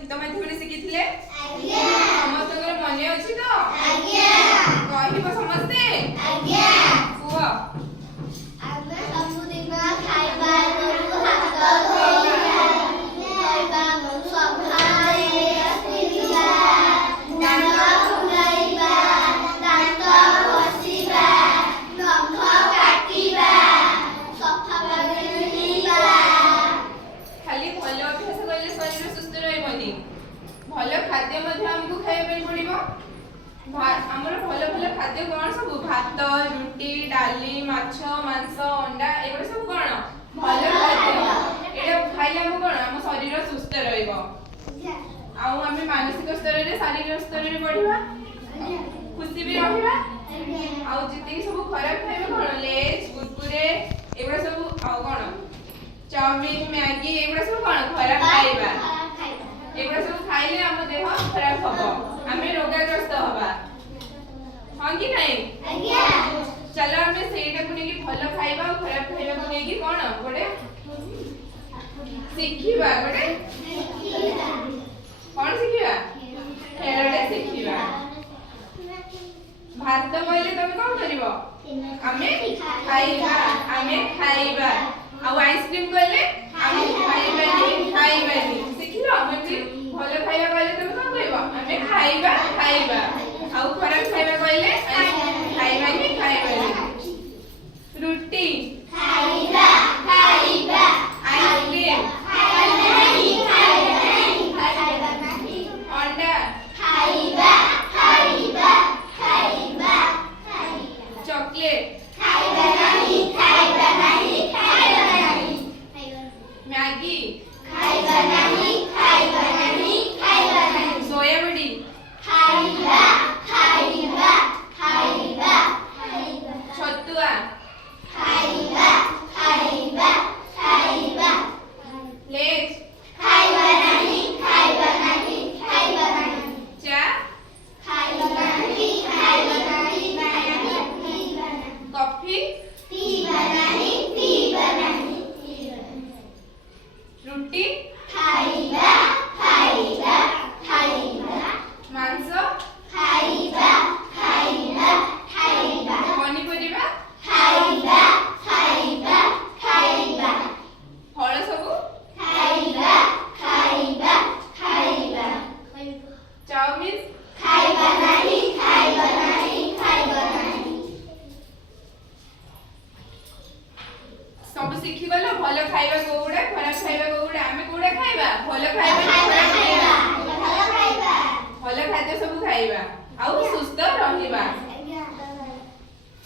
गीत माध्यम शिखी समस्त मन अच्छी तो कह समस्ते भल खाद्य आमको खाइबा पड़ो आमर भल भल खाद्य कौन सब भात रुटी डाली माछ मांस अंडा एगुड़ा सब कौन भल खाद्य ये खाइले आम कौन आम शरीर सुस्थ रही मानसिक स्तर में शारीरिक स्तर में बढ़ा खुशी भी रहा जी सब खराब खाइबा कौन लेज कुरकुरे एगुड़ा सब कौन चाउमिन मैगी एगुड़ा सब कौन खराब खाइबा एगुड़ा सब खाइले आम देह खराब हम आम रोगाग्रस्त हवा हाँ कि नहीं चलो आम से भल खाइबा और खराब खाइबा को लेकिन कौन गोटे शिखिबा गोटे कौन शिखिबा खेलटे शिखिबा भात कहले तुम कौन करिवो आमे खाइबा आ आइसक्रीम कहले आमे खाइबानी शिखिलो आमे भल खाइबा कहले तुम कौन कहबो आमे खाइबा आ खराब खाइबा कहले खाइबानी रुटी खाइबा आइसक्रीम अंडा चॉकलेट मैगी सोया बड़ी छतुआ लेज चा कॉफी रुटी मांस पनीपरिबा फल सबु चाउमिन सब शिखी गल भल खाइबा कोउडा खराब खाइबा कोउडा आमे कोउडा खाइबा भल खाइबा भल खाद्य सब खाइबा आ सुस्थ रहिबा।